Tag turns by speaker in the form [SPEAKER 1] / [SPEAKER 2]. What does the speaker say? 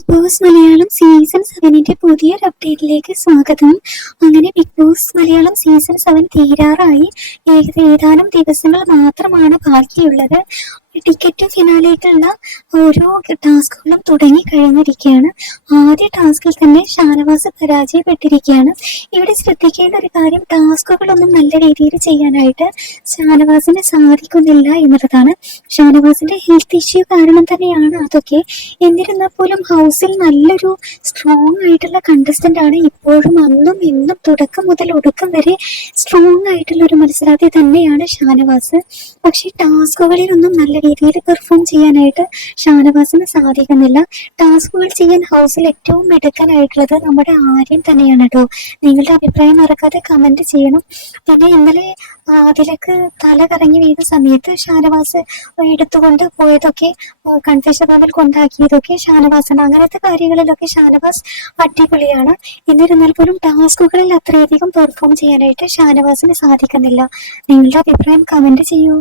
[SPEAKER 1] Big Boss Malayalam season സെവനിന്റെ പുതിയൊരു അപ്ഡേറ്റിലേക്ക് സ്വാഗതം. അങ്ങനെ Bigg Boss Malayalam season seven തീരാറായി. ഏകദേശം ഏതാനും ദിവസങ്ങൾ മാത്രമാണ് ബാക്കിയുള്ളത്. ടിക്കറ്റ് ഫിനാലേക്കുള്ള ഓരോ ടാസ്കുകളും തുടങ്ങി കഴിഞ്ഞിരിക്കുകയാണ്. ആദ്യ ടാസ്കിൽ തന്നെ ഷാനവാസ് പരാജയപ്പെട്ടിരിക്കുകയാണ്. ഇവിടെ ശ്രദ്ധിക്കേണ്ട ഒരു കാര്യം ടാസ്കുകളൊന്നും നല്ല രീതിയിൽ ചെയ്യാനായിട്ട് ഷാനവാസിന് സാധിക്കുന്നില്ല എന്നുള്ളതാണ്. ഷാനവാസിന്റെ ഹെൽത്ത് ഇഷ്യൂ കാരണം തന്നെയാണ് അതൊക്കെ. എന്നിരുന്നാൽ പോലും ഹൗസിൽ നല്ലൊരു സ്ട്രോങ് ആയിട്ടുള്ള കണ്ടസ്റ്റന്റ് ആണ്. ഇപ്പോഴും അന്നും ഇന്നും തുടക്കം മുതൽ ഒടുക്കം വരെ സ്ട്രോങ് ആയിട്ടുള്ള ഒരു മത്സരാർത്ഥി തന്നെയാണ് ഷാനവാസ്. പക്ഷേ ടാസ്കുകളിലൊന്നും നല്ല രീതിയിൽ പെർഫോം ചെയ്യാനായിട്ട് ഷാനവാസിന് സാധിക്കുന്നില്ല. ടാസ്കുകൾ ചെയ്യാൻ ഹൗസിൽ ഏറ്റവും മിടുക്കനായിട്ടുള്ളത് നമ്മുടെ ആര്യൻ തന്നെയാണ് കേട്ടോ നിങ്ങളുടെ അഭിപ്രായം മറക്കാതെ കമന്റ് ചെയ്യണം. പിന്നെ ഇന്നലെ അതിലേക്ക് തല കറങ്ങി വീണ സമയത്ത് ഷാനവാസ് എടുത്തുകൊണ്ട് പോയതൊക്കെ കൺഫ്യൂഷൻ റൂമിൽ കൊണ്ടാക്കിയതൊക്കെ ഷാനവാസാണ്. അങ്ങനത്തെ കാര്യങ്ങളിലൊക്കെ ഷാനവാസ് അടിപൊളിയാണ്. എന്നിരുന്നാൽ പോലും ടാസ്കുകളിൽ അത്രയധികം പെർഫോം ചെയ്യാനായിട്ട് ഷാനവാസിന് സാധിക്കുന്നില്ല. നിങ്ങളുടെ അഭിപ്രായം കമന്റ് ചെയ്യൂ.